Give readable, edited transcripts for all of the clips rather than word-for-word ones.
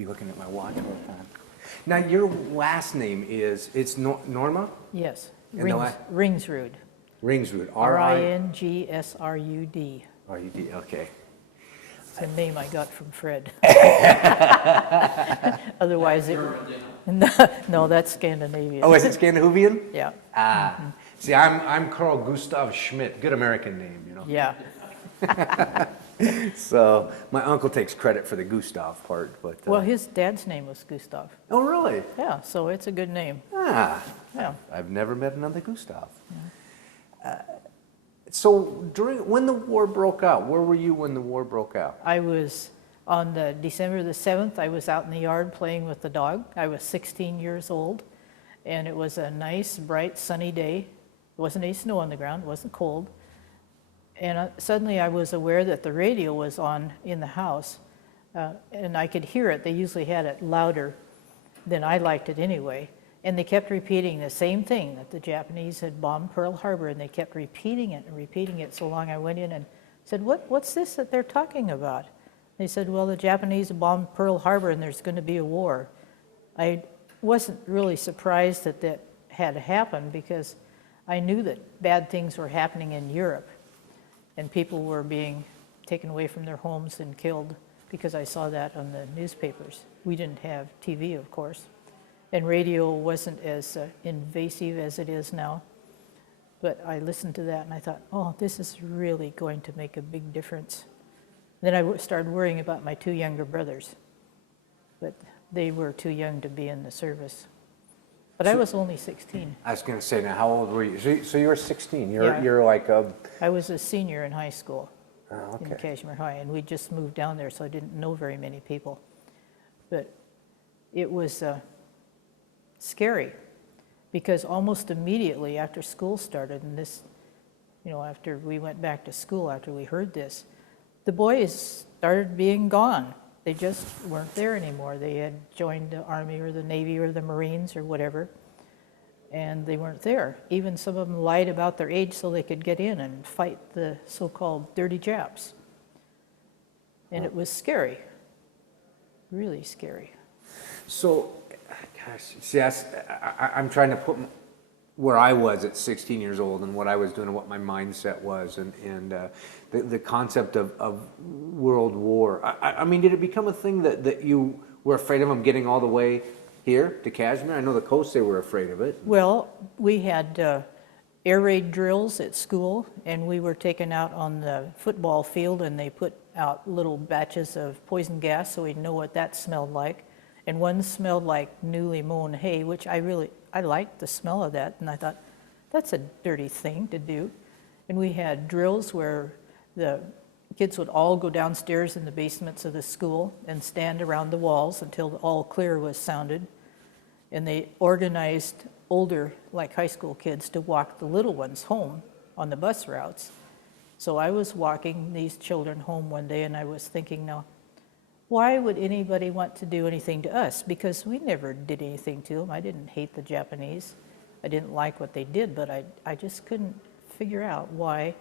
be looking at my watch all the time. Now, your last name it's Norma? Yes. Rinsrud. Rinsrud. R-I-N-G-S-R-U-D. R-U-D, okay. It's a name I got from Fred. Otherwise, no, that's Scandinavian. Oh, is it Scandinavian? Yeah. Ah. Mm-hmm. See, I'm Carl Gustav Schmidt. Good American name, you know. Yeah. So my uncle takes credit for the Gustav part, but well, his dad's name was Gustav. Oh, really? Yeah, so it's a good name. Ah, yeah. I've never met another Gustav. Yeah. So when the war broke out, where were you when the war broke out? I was on December the 7th. I was out in the yard playing with the dog. I was 16 years old, and it was a nice, bright, sunny day. There wasn't any snow on the ground. It wasn't cold. And suddenly I was aware that the radio was on in the house, and I could hear it. They usually had it louder than I liked it anyway. And they kept repeating the same thing, that the Japanese had bombed Pearl Harbor, and they kept repeating it and repeating it so long I went in and said, what's this that they're talking about? They said, well, the Japanese bombed Pearl Harbor and there's going to be a war. I wasn't really surprised that that had happened because I knew that bad things were happening in Europe. And people were being taken away from their homes and killed because I saw that on the newspapers. We didn't have TV, of course. And radio wasn't as invasive as it is now. But I listened to that and I thought, oh, this is really going to make a big difference. Then I started worrying about my two younger brothers. But they were too young to be in the service. But I was only 16. I was going to say, now, how old were you? So you were 16. Yeah. You're like a... I was a senior in high school okay. in Kashmir High, and we just moved down there, so I didn't know very many people. But it was scary because almost immediately after school started, and this, after we went back to school, after we heard this, the boys started being gone. They just weren't there anymore. They had joined the Army or the Navy or the Marines or whatever, and they weren't there. Even some of them lied about their age so they could get in and fight the so-called dirty Japs. And it was scary, really scary. So, gosh, see, I'm trying to put where I was at 16 years old and what I was doing and what my mindset was and the concept of World War. I mean, did it become a thing that you were afraid of them getting all the way here to Kashmir? I know the coast, they were afraid of it. Well, we had air raid drills at school, and we were taken out on the football field, and they put out little batches of poison gas so we'd know what that smelled like. And one smelled like newly mown hay, which I liked the smell of that, and I thought, that's a dirty thing to do. And we had drills where the kids would all go downstairs in the basements of the school and stand around the walls until all clear was sounded. And they organized older, like high school kids, to walk the little ones home on the bus routes. So I was walking these children home one day, and I was thinking, now, why would anybody want to do anything to us? Because we never did anything to them. I didn't hate the Japanese. I didn't like what they did, but I just couldn't figure out why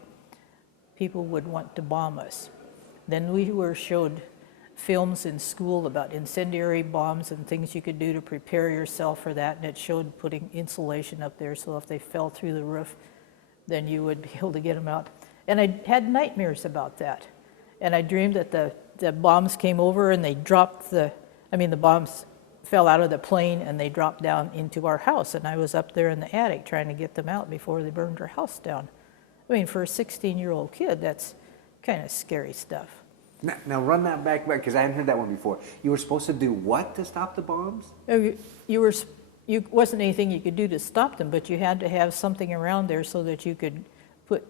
people would want to bomb us. Then we were showed films in school about incendiary bombs and things you could do to prepare yourself for that, and it showed putting insulation up there so if they fell through the roof, then you would be able to get them out. And I had nightmares about that. And I dreamed that the bombs came over and they dropped the bombs fell out of the plane and they dropped down into our house. And I was up there in the attic trying to get them out before they burned our house down. I mean, for a 16-year-old kid, that's kind of scary stuff. Now run that back, because I hadn't heard that one before. You were supposed to do what to stop the bombs? You wasn't anything you could do to stop them, but you had to have something around there so that you could put,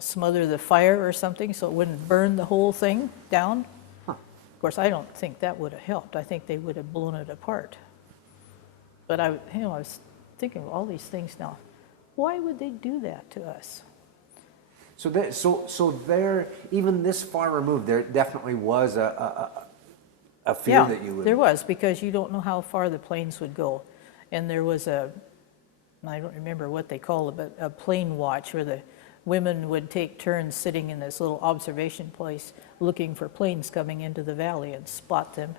smother the fire or something so it wouldn't burn the whole thing down. Huh. Of course, I don't think that would have helped. I think they would have blown it apart. But I was thinking of all these things now. Why would they do that to us? So there, even this far removed, there definitely was a fear that you would... there was, because you don't know how far the planes would go. And there was I don't remember what they call it, but a plane watch where women would take turns sitting in this little observation place looking for planes coming into the valley and spot them.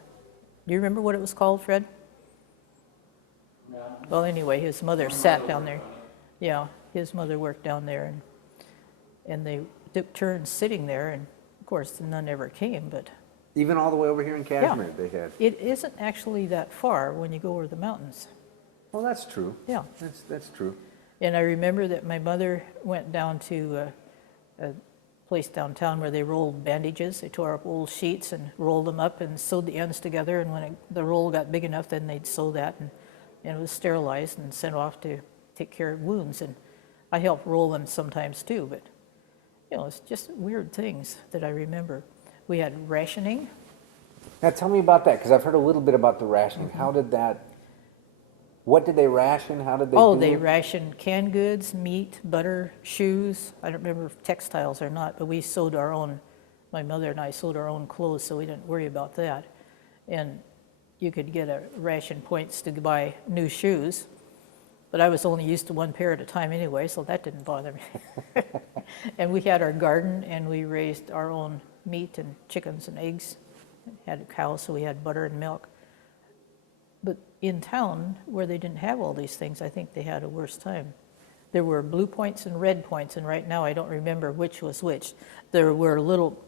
Do you remember what it was called, Fred? No. Well, anyway, his mother sat down there. Yeah, his mother worked down there, and they took turns sitting there, and of course none ever came, but Even all the way over here in Kashmir, they had. it isn't actually that far when you go over the mountains. Well, that's true. Yeah. That's true. And I remember that my mother went down to a place downtown where they rolled bandages. They tore up old sheets and rolled them up and sewed the ends together, and when the roll got big enough, then they'd sew that, and it was sterilized and sent off to take care of wounds. And I helped roll them sometimes too, but it's just weird things that I remember. We had rationing. Now tell me about that, because I've heard a little bit about the rationing. How did that, what did they ration? How did they do They it? rationed canned goods, meat, butter, shoes. I don't remember if textiles or not, but we sewed our own, my mother and I sewed our own clothes, so we didn't worry about that. And you could get a ration points to buy new shoes, but I was only used to one pair at a time anyway, so that didn't bother me. And we had our garden, and we raised our own meat and chickens and eggs. Had a cow, so we had butter and milk. But in town, where they didn't have all these things, I think they had a worse time. There were blue points and red points, and right now I don't remember which was which. There were little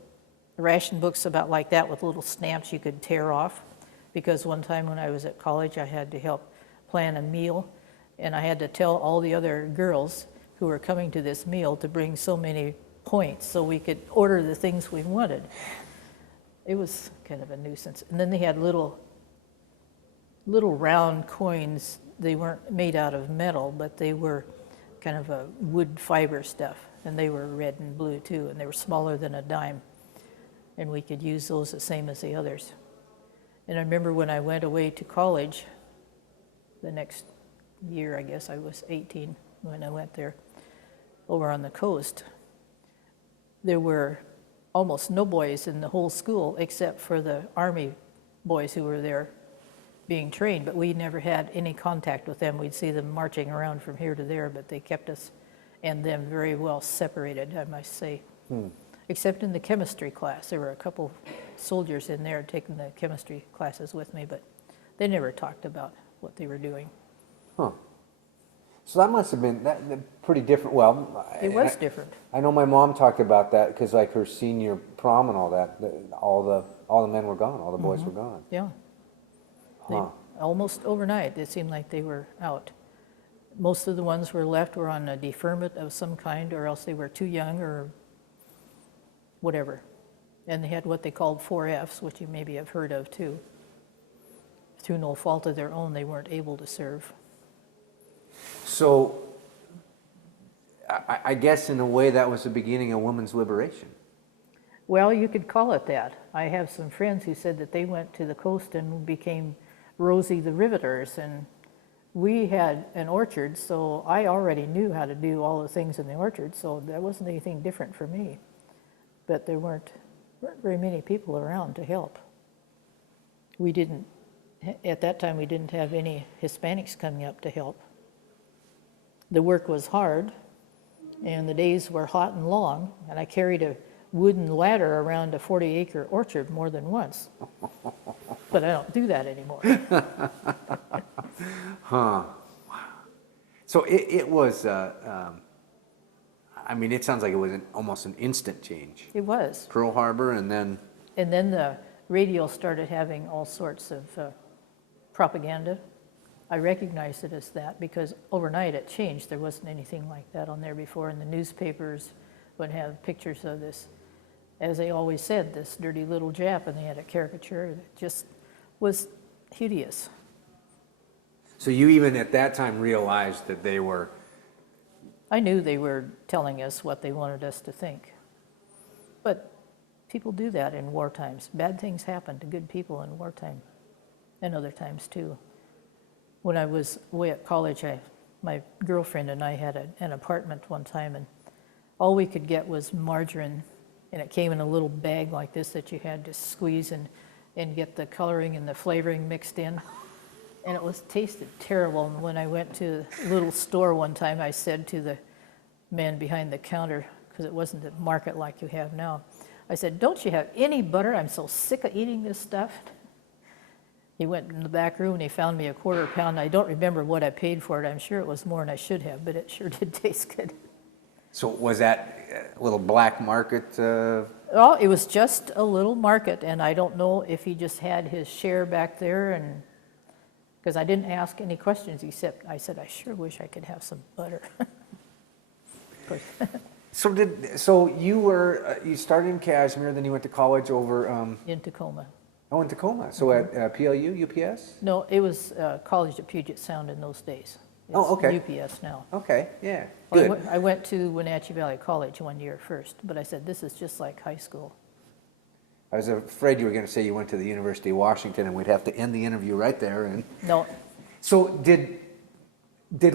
ration books about like that with little stamps you could tear off, because one time when I was at college, I had to help plan a meal, and I had to tell all the other girls who were coming to this meal to bring so many points so we could order the things we wanted. It was kind of a nuisance. And then they had little round coins. They weren't made out of metal, but they were kind of a wood fiber stuff, and they were red and blue too, and they were smaller than a dime, and we could use those the same as the others. And I remember when I went away to college, the next year, I guess I was 18 when I went there, over on the coast, there were almost no boys in the whole school except for the Army boys who were there being trained, but we never had any contact with them. We'd see them marching around from here to there, but they kept us and them very well separated, I must say. Except in the chemistry class. There were a couple soldiers in there taking the chemistry classes with me, but they never talked about what they were doing. Huh. So that must have been pretty different. Well, It was different. I know my mom talked about that because, like, her senior prom and all that, all the men were gone, all the boys were gone. Yeah. Huh. Almost overnight, it seemed like they were out. Most of the ones were left were on a deferment of some kind, or else they were too young or whatever. And they had what they called 4Fs, which you maybe have heard of too. Through no fault of their own, they weren't able to serve. So I guess in a way that was the beginning of women's liberation. Well, you could call it that. I have some friends who said that they went to the coast and became Rosie the Riveters, and we had an orchard, so I already knew how to do all the things in the orchard, so that wasn't anything different for me. But there weren't very many people around to help. We didn't, at that time, we didn't have any Hispanics coming up to help. The work was hard, and the days were hot and long, and I carried a wooden ladder around a 40-acre orchard more than once. But I don't do that anymore. Huh. So it was, I mean, it sounds like it was almost an instant change. It was. Pearl Harbor and then... And then the radio started having all sorts of propaganda. I recognized it as that because overnight it changed. There wasn't anything like that on there before, and the newspapers would have pictures of this, as they always said, this dirty little Jap, and they had a caricature that just was hideous. So you even at that time realized that they were... I knew they were telling us what they wanted us to think. But people do that in war times. Bad things happen to good people in wartime, and other times too. When I was away at college, my girlfriend and I had an apartment one time, and all we could get was margarine, and it came in a little bag like this that you had to squeeze and get the coloring and the flavoring mixed in. And it tasted terrible. And when I went to a little store one time, I said to the man behind the counter, because it wasn't a market like you have now. I said, "Don't you have any butter? I'm so sick of eating this stuff." He went in the back room and he found me a quarter pound. I don't remember what I paid for it. I'm sure it was more than I should have, but it sure did taste good. So was that a little black market? Well, it was just a little market, and I don't know if he just had his share back there, and because I didn't ask any questions except I said, "I sure wish I could have some butter." So you started in Kashmir, then you went to college over In Tacoma. in Tacoma. So at PLU, UPS? No, it was college at Puget Sound in those days. It's Oh, okay. UPS now. Okay, yeah, Well, good. I went to Wenatchee Valley College 1 year first, but I said, this is just like high school. I was afraid you were going to say you went to the University of Washington, and we'd have to end the interview right there. And No, so did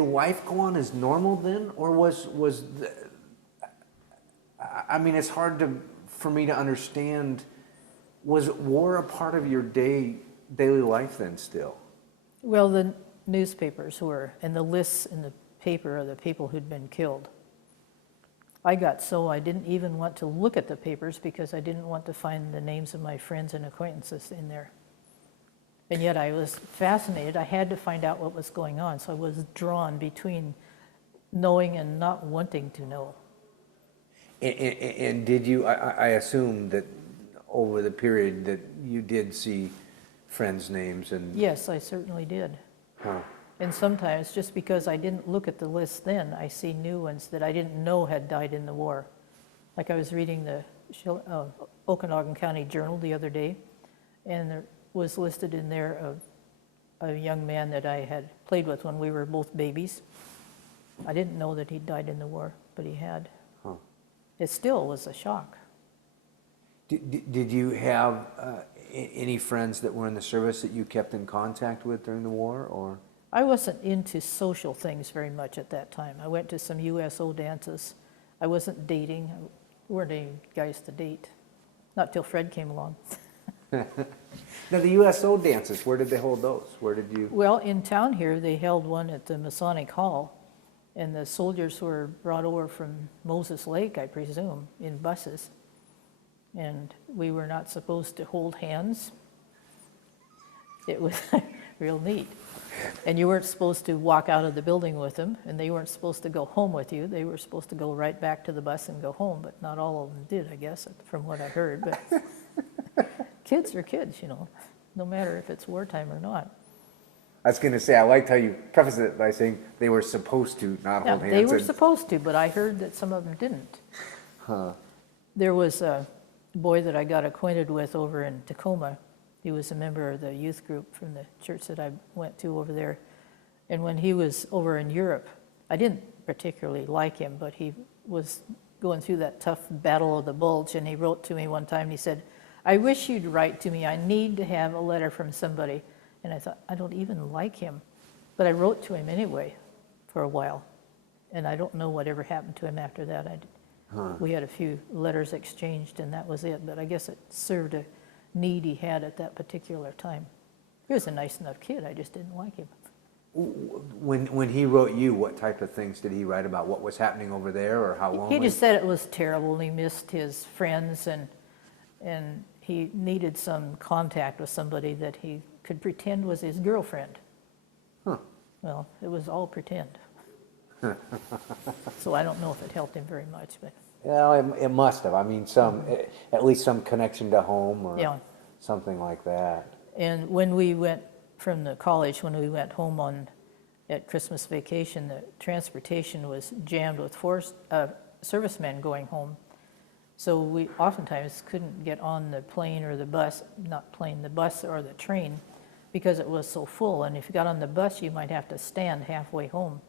life go on as normal then, or I mean, it's hard for me to understand. Was war a part of your daily life then still? well, the newspapers were, and the lists in the paper of the people who'd been killed. I got so I didn't even want to look at the papers because I didn't want to find the names of my friends and acquaintances in there. And yet I was fascinated. I had to find out what was going on, so I was drawn between knowing and not wanting to know. And did you, I assume that over the period that you did see friends' names and... Yes, I certainly did. Huh. And sometimes, just because I didn't look at the list then, I see new ones that I didn't know had died in the war. Like I was reading the Okanagan County Journal the other day, and there was listed in there a young man that I had played with when we were both babies. I didn't know that he died in the war, but he had. Huh. It still was a shock. Did you have any friends that were in the service that you kept in contact with during the war, or? I wasn't into social things very much at that time. I went to some USO dances. I wasn't dating. We weren't any guys to date. Not till Fred came along. Now the USO dances, where did they hold those? Where did you? Well, in town here, they held one at the Masonic Hall, and the soldiers were brought over from Moses Lake, I presume, in buses. And we were not supposed to hold hands. It was real neat. And you weren't supposed to walk out of the building with them, and they weren't supposed to go home with you. They were supposed to go right back to the bus and go home, but not all of them did, I guess, from what I heard. But kids are kids, you know, no matter if it's wartime or not. I was going to say, I liked how you prefaced it by saying they were supposed to not Yeah, hold hands. they were and- supposed to, but I heard that some of them didn't. Huh. There was a boy that I got acquainted with over in Tacoma. He was a member of the youth group from the church that I went to over there. And when he was over in Europe, I didn't particularly like him, but he was going through that tough battle of the Bulge, and he wrote to me one time, and he said, "I wish you'd write to me. I need to have a letter from somebody." And I thought, I don't even like him. But I wrote to him anyway for a while. And I don't know whatever happened to him after that. We had a few letters exchanged, and that was it. But I guess it served a need he had at that particular time. He was a nice enough kid. I just didn't like him. When he wrote you, what type of things did he write about? What was happening over there, or how lonely? He just said it was terrible, and he missed his friends, and he needed some contact with somebody that he could pretend was his girlfriend. Huh. Well, it was all pretend. So I don't know if it helped him very much, but Well, it must have. I mean, at least some connection to home or Yeah. something like that. And when we went from the college, when we went home at Christmas vacation, the transportation was jammed with servicemen going home. So we oftentimes couldn't get on the plane or the bus, the bus or the train, because it was so full. And if you got on the bus, you might have to stand halfway home,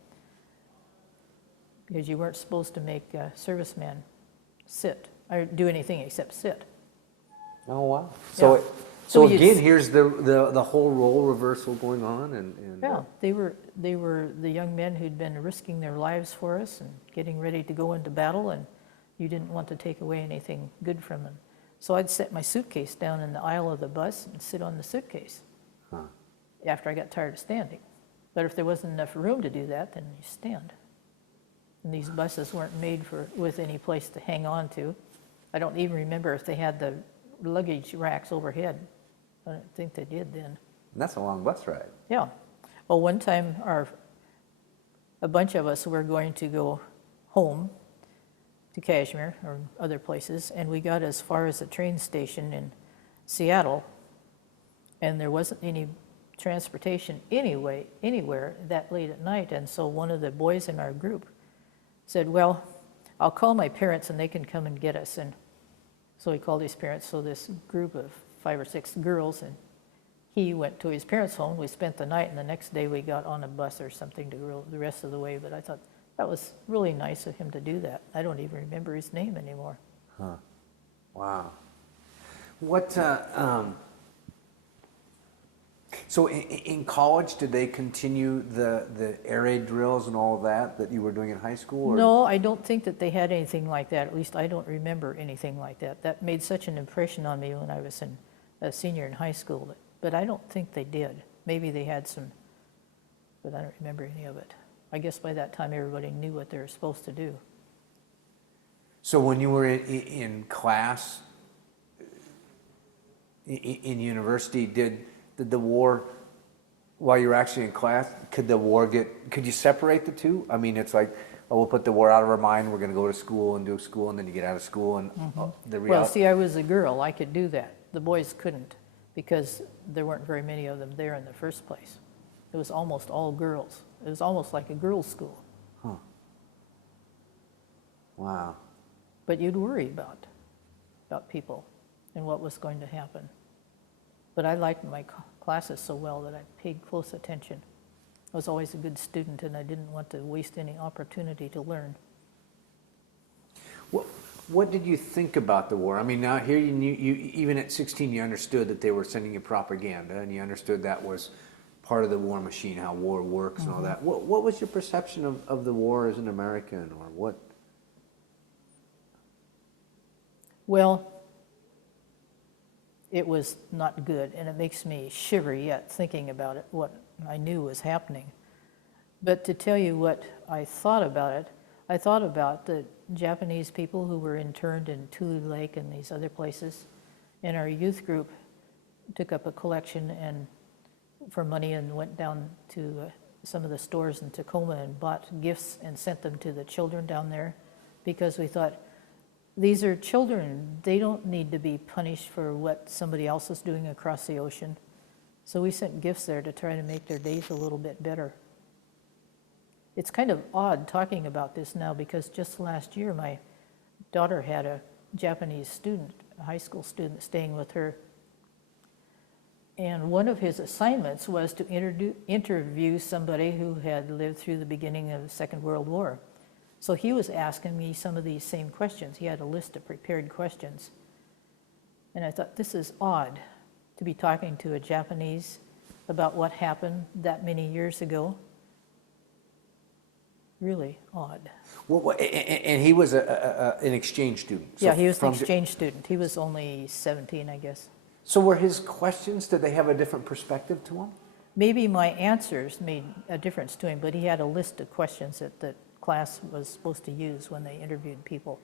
because you weren't supposed to make servicemen sit or do anything except sit. Oh wow! Yeah. So you'd again, here's the whole role reversal going on, and Yeah, they were the young men who'd been risking their lives for us and getting ready to go into battle, and you didn't want to take away anything good from them. So I'd set my suitcase down in the aisle of the bus and sit on the suitcase after I got tired of standing. But if there wasn't enough room to do that, then you stand. And these buses weren't made with any place to hang on to. I don't even remember if they had the luggage racks overhead. I don't think they did then. And that's a long bus ride. Yeah. Well, one time a bunch of us were going to go home to Kashmir or other places, and we got as far as the train station in Seattle, and there wasn't any transportation anywhere that late at night. And so one of the boys in our group said, well, I'll call my parents and they can come and get us. And so he called his parents. So this group of 5 or 6 girls, and he went to his parents' home. We spent the night, and the next day we got on a bus or something to go the rest of the way. But I thought that was really nice of him to do that. I don't even remember his name anymore. Huh. Wow. What, so in college, did they continue the air raid drills and all of that you were doing in high school? Or? No, I don't think that they had anything like that. At least I don't remember anything like that. That made such an impression on me when I was a senior in high school. But I don't think they did. Maybe they had some, but I don't remember any of it. I guess by that time everybody knew what they were supposed to do. So when you were in class, in university, did the war, while you were actually in class, could you separate the two? I mean, it's like, oh, we'll put the war out of our mind, we're going to go to school and do school, and then you get out of school, and the reality. Well, see, I was a girl, I could do that. The boys couldn't, because there weren't very many of them there in the first place. It was almost all girls. It was almost like a girls' school. Huh. Wow. But you'd worry about people and what was going to happen. But I liked my classes so well that I paid close attention. I was always a good student, and I didn't want to waste any opportunity to learn. What did you think about the war? I mean, now here you knew, even at 16, you understood that they were sending you propaganda, and you understood that was part of the war machine, how war works and all that. What was your perception of the war as an American, or what? Well, it was not good, and it makes me shiver yet thinking about it, what I knew was happening. But to tell you what I thought about it, I thought about the Japanese people who were interned in Tule Lake and these other places, and our youth group took up a collection and for money and went down to some of the stores in Tacoma and bought gifts and sent them to the children down there, because we thought, these are children. They don't need to be punished for what somebody else is doing across the ocean. So we sent gifts there to try to make their days a little bit better. It's kind of odd talking about this now, because just last year my daughter had a Japanese student, a high school student, staying with her. And one of his assignments was to interview somebody who had lived through the beginning of the Second World War. So he was asking me some of these same questions. He had a list of prepared questions. And I thought, this is odd to be talking to a Japanese about what happened that many years ago. Really odd. Well, and he was an exchange student. So yeah, he was an exchange student. He was only 17, I guess. So were his questions, did they have a different perspective to him? Maybe my answers made a difference to him, but he had a list of questions that class was supposed to use when they interviewed people.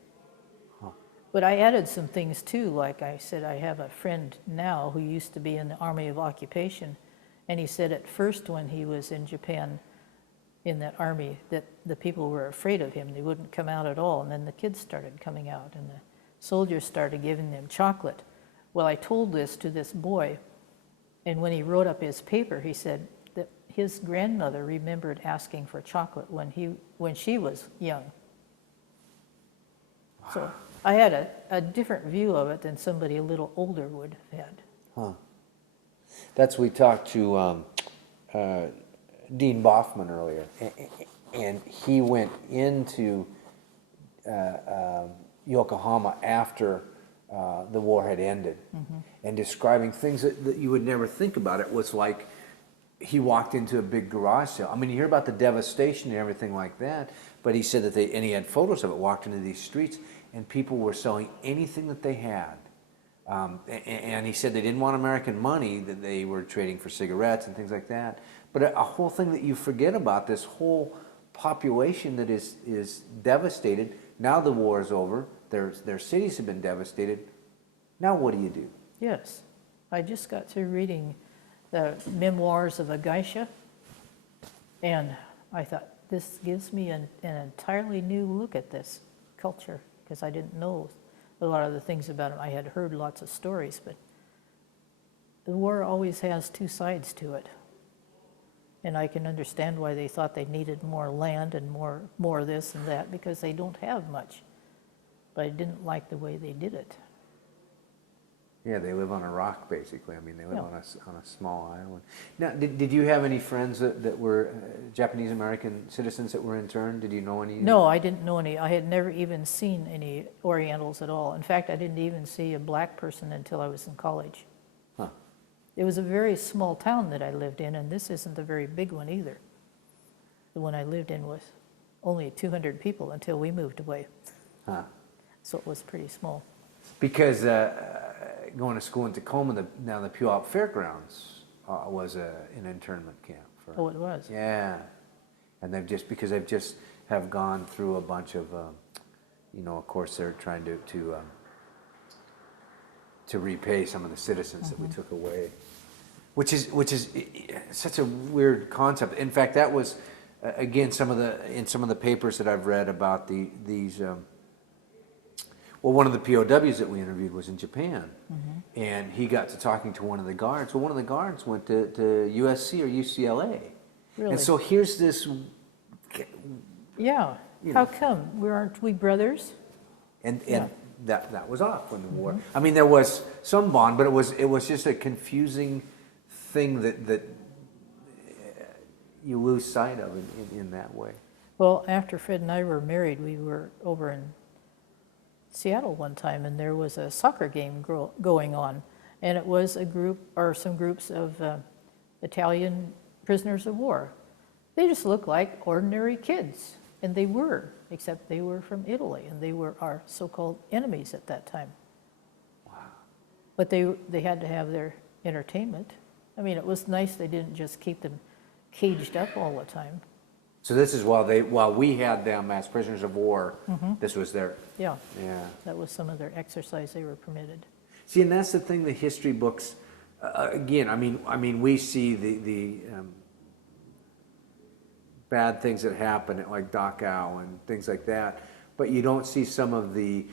Huh. But I added some things too, like I said, I have a friend now who used to be in the Army of Occupation, and he said at first when he was in Japan in that army that the people were afraid of him. They wouldn't come out at all, and then the kids started coming out, and the soldiers started giving them chocolate. Well, I told this to this boy, and when he wrote up his paper, he said that his grandmother remembered asking for chocolate when she was young. So I had a different view of it than somebody a little older would have had. Huh. That's, we talked to Dean Boffman earlier, and he went into Yokohama after the war had ended, and describing things that you would never think about. It was like he walked into a big garage sale. I mean, you hear about the devastation and everything like that, but he said that and he had photos of it, walked into these streets, and people were selling anything that they had. And he said they didn't want American money, that they were trading for cigarettes and things like that. But a whole thing that you forget about, this whole population that is devastated. Now the war is over. Their cities have been devastated. Now what do you do? Yes. I just got through reading the Memoirs of a Geisha, and I thought, this gives me an entirely new look at this culture, because I didn't know a lot of the things about it. I had heard lots of stories, but the war always has two sides to it. And I can understand why they thought they needed more land and more this and that, because they don't have much. But I didn't like the way they did it. Yeah, they live on a rock, basically. I mean, they live Yeah. on a small island. Now, did you have any friends that were Japanese-American citizens that were interned? Did you know any? No, I didn't know any. I had never even seen any Orientals at all. In fact, I didn't even see a black person until I was in college. Huh. It was a very small town that I lived in, and this isn't a very big one either. The one I lived in was only 200 people until we moved away. Huh. So it was pretty small. Because going to school in Tacoma, now the Puyallup Fairgrounds was an internment camp. Oh, it was? Yeah. And because they've just have gone through a bunch of, of course they're trying to repay some of the citizens that we took away, which is such a weird concept. In fact, that was again in some of the papers that I've read about these. Well, one of the POWs that we interviewed was in Japan, and he got to talking to one of the guards. Well, one of the guards went to USC or UCLA, Really? and so here's this. Yeah. You How know. come? Aren't we brothers? And Yeah. that was off when the war. I mean, there was some bond, but it was just a confusing thing that you lose sight of in that way. Well, after Fred and I were married, we were over in Seattle one time, and there was a soccer game going on, and it was a group or some groups of Italian prisoners of war. They just looked like ordinary kids, and they were, except they were from Italy, and they were our so-called enemies at that time. Wow. But they had to have their entertainment. I mean, it was nice they didn't just keep them caged up all the time. So this is while we had them as prisoners of war. This was their. Yeah, Yeah. that was some of their exercise they were permitted. See, and that's the thing. The history books, again. I mean, we see the bad things that happen at like Dachau and things like that, but you don't see some of the.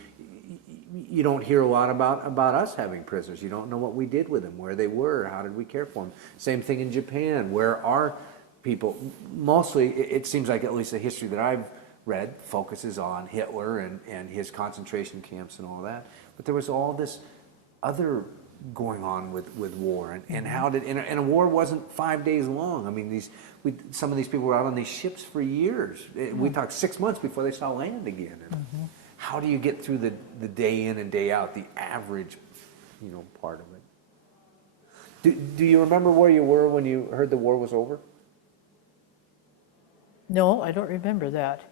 You don't hear a lot about us having prisoners. You don't know what we did with them, where they were, how did we care for them. Same thing in Japan, where our people, mostly, it seems like at least the history that I've read focuses on Hitler and his concentration camps and all that. But there was all this other going on with war and how did, and a war wasn't 5 days long. I mean, some of these people were out on these ships for years. We talked 6 months before they saw land again. And how do you get through the day in and day out, the average, part of it? Do you remember where you were when you heard the war was over? No, I don't remember that.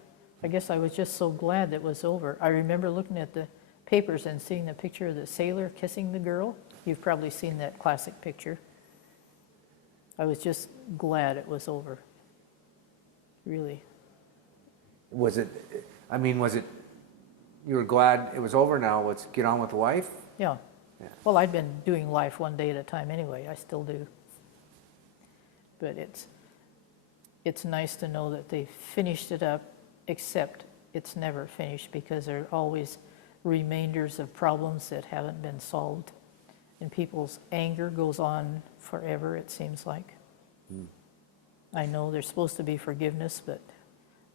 I guess I was just so glad that it was over. I remember looking at the papers and seeing the picture of the sailor kissing the girl. You've probably seen that classic picture. I was just glad it was over. Really. Was it, you were glad it was over now, let's get on with life? Yeah. Yeah. Well, I'd been doing life one day at a time anyway. I still do. But it's nice to know that they finished it up, except it's never finished because there are always remainders of problems that haven't been solved. And people's anger goes on forever, it seems like. I know there's supposed to be forgiveness, but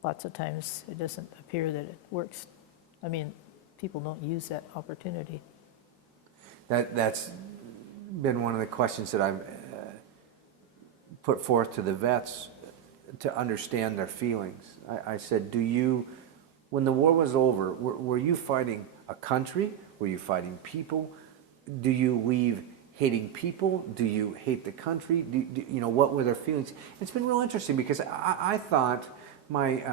lots of times it doesn't appear that it works. I mean, people don't use that opportunity. That's been one of the questions that I've put forth to the vets to understand their feelings. I said, when the war was over, were you fighting a country? Were you fighting people? Do you leave hating people? Do you hate the country? What were their feelings? It's been real interesting because I thought my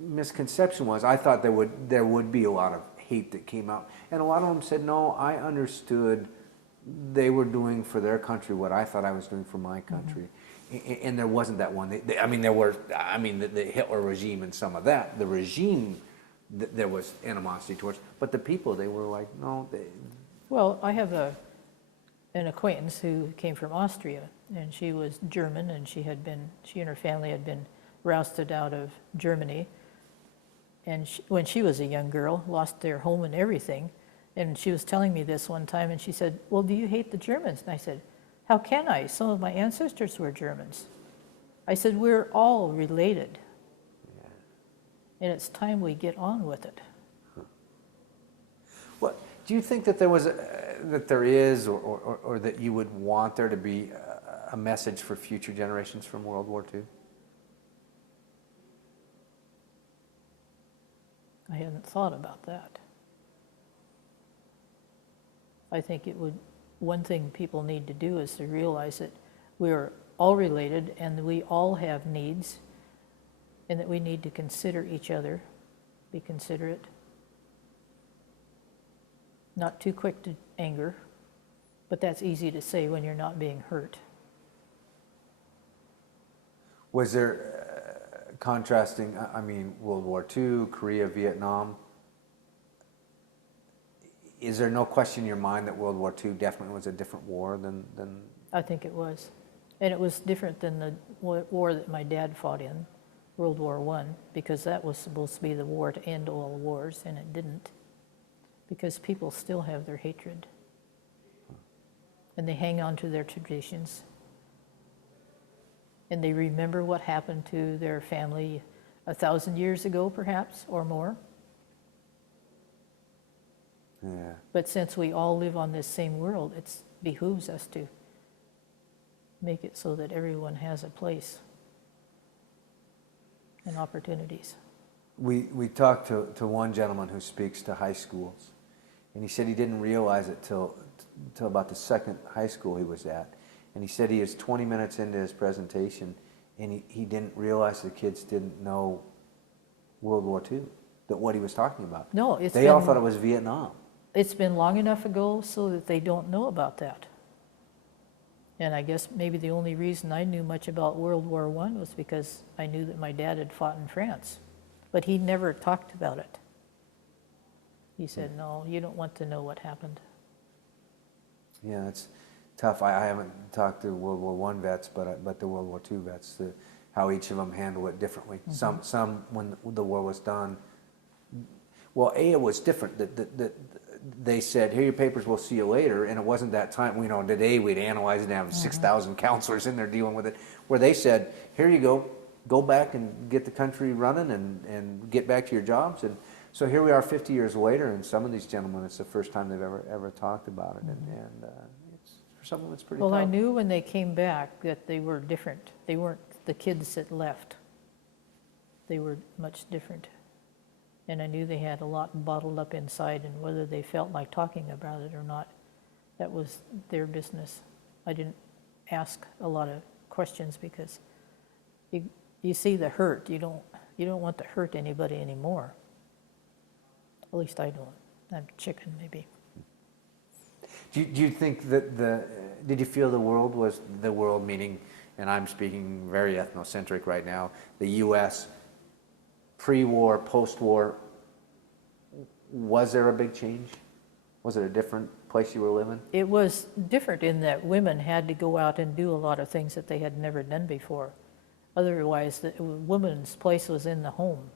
misconception was I thought there would be a lot of hate that came out, and a lot of them said no. I understood they were doing for their country what I thought I was doing for my country, And there wasn't that one. I mean, there were, I mean, the Hitler regime and some of that. The regime, there was animosity towards, but the people, they were like, no. Well, I have an acquaintance who came from Austria, and she was German, and she and her family had been rousted out of Germany. And when she was a young girl, lost their home and everything. And she was telling me this one time, and she said, well, do you hate the Germans? And I said, how can I? Some of my ancestors were Germans. I said, we're all related. Yeah. And it's time we get on with it. What do you think that there was, that there is, or that you would want there to be a message for future generations from World War II? I hadn't thought about that. I think one thing people need to do is to realize that we're all related and we all have needs, and that we need to consider each other, be considerate, not too quick to anger, but that's easy to say when you're not being hurt. Was there, contrasting, I mean, World War II, Korea, Vietnam, is there no question in your mind that World War II definitely was a different war than? I think it was. And it was different than the war that my dad fought in, World War I, because that was supposed to be the war to end all wars, and it didn't. Because people still have their hatred. And they hang on to their traditions. And they remember what happened to their family 1,000 years ago, perhaps, or more. Yeah. But since we all live on this same world, it behooves us to make it so that everyone has a place and opportunities. We talked to one gentleman who speaks to high schools, and he said he didn't realize it till about the second high school he was at. And he said he was 20 minutes into his presentation, and he didn't realize the kids didn't know World War II, that what he was talking about. No, they all thought it was Vietnam. It's been long enough ago so that they don't know about that. And I guess maybe the only reason I knew much about World War I was because I knew that my dad had fought in France. But he never talked about it. He said, no, you don't want to know what happened. Yeah, it's tough. I haven't talked to World War I vets, but the World War II vets, how each of them handle it differently. Mm-hmm. Some when the war was done, well, it was different. They said, here are your papers, we'll see you later. And it wasn't that time. You know, today we'd analyze it and have 6,000 counselors in there dealing with it. Where they said, here you go back and get the country running and get back to your jobs. And so here we are 50 years later, and some of these gentlemen, it's the first time they've ever talked about it. And it's, for some of them, it's pretty tough. Well, I knew when they came back that they were different. They weren't the kids that left. They were much different. And I knew they had a lot bottled up inside, and whether they felt like talking about it or not, that was their business. I didn't ask a lot of questions because you see the hurt. You don't want to hurt anybody anymore. At least I don't. I'm chicken, maybe. Do you think that did you feel the world was, the world meaning, and I'm speaking very ethnocentric right now, the U.S., pre-war, post-war, was there a big change? Was it a different place you were living? It was different in that women had to go out and do a lot of things that they had never done before. Otherwise, the woman's place was in the home.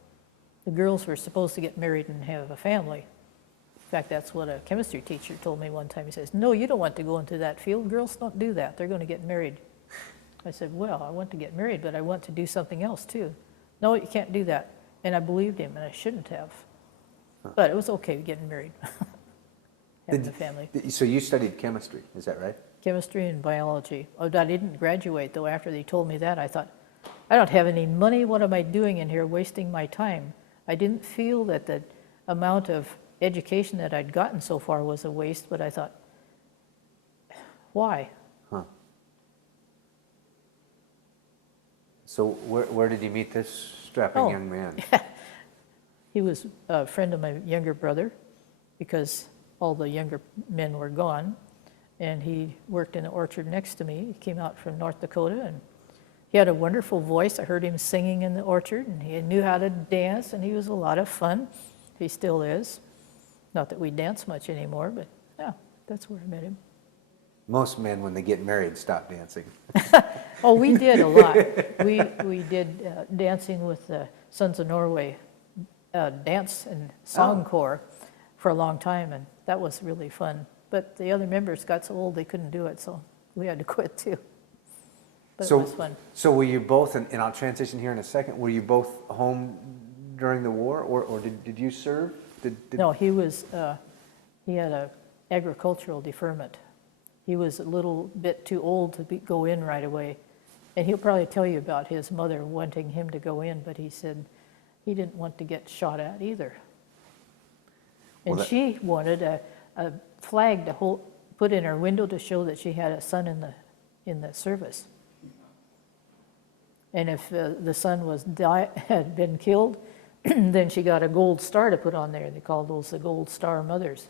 The girls were supposed to get married and have a family. In fact, that's what a chemistry teacher told me one time. He says, no, you don't want to go into that field. Girls don't do that. They're going to get married. I said, well, I want to get married, but I want to do something else too. No, you can't do that. And I believed him, and I shouldn't have. But it was okay getting married, having a family. So you studied chemistry, is that right? Chemistry and biology. Oh, I didn't graduate, though. After they told me that, I thought, I don't have any money. What am I doing in here wasting my time? I didn't feel that the amount of education that I'd gotten so far was a waste, but I thought, why? Huh. So where did you meet this strapping young man? He was a friend of my younger brother because all the younger men were gone, and he worked in an orchard next to me. He came out from North Dakota, and He had a wonderful voice. I heard him singing in the orchard, and he knew how to dance, and he was a lot of fun. He still is. Not that we dance much anymore, but yeah, that's where I met him. Most men, when they get married, stop dancing. Oh, we did a lot. We did dancing with the Sons of Norway dance and song corps for a long time, and that was really fun. But the other members got so old they couldn't do it, so we had to quit too. But it was fun. So were you both, and I'll transition here in a second, were you both home during the war, or did you serve? No, he had a agricultural deferment. He was a little bit too old to go in right away. And he'll probably tell you about his mother wanting him to go in, but he said he didn't want to get shot at either. And she wanted a flag to put in her window to show that she had a son in the service. And if the son had been killed, then she got a gold star to put on there. They called those the gold star mothers.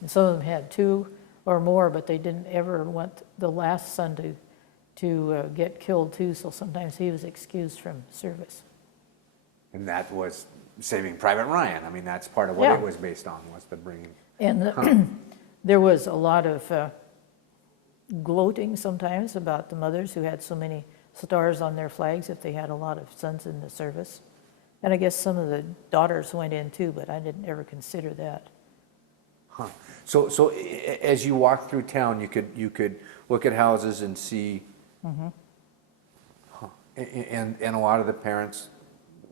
And some of them had 2 or more, but they didn't ever want the last son to get killed too, so sometimes he was excused from service. And that was Saving Private Ryan. I mean, that's part of what it was based on, was the bringing. And there was a lot of gloating sometimes about the mothers who had so many stars on their flags if they had a lot of sons in the service. And I guess some of the daughters went in too, but I didn't ever consider that. Huh. So as you walked through town, you could look at houses and see, and a lot of the parents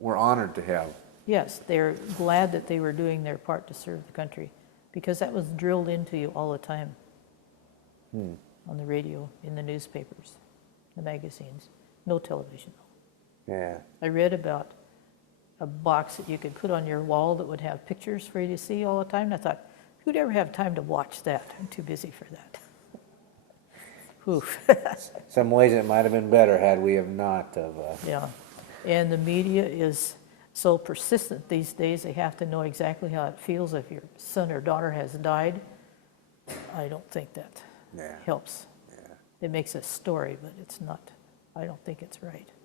were honored to have. Yes, they're glad that they were doing their part to serve the country, because that was drilled into you all the time on the radio, in the newspapers, the magazines. No television. Yeah. I read about a box that you could put on your wall that would have pictures for you to see all the time. And I thought, who'd ever have time to watch that? I'm too busy for that. Oof. Some ways it might have been better had we have not of. Yeah, and the media is so persistent these days. They have to know exactly how it feels if your son or daughter has died. I don't think that helps. Yeah. It makes a story, but it's not. I don't think it's right.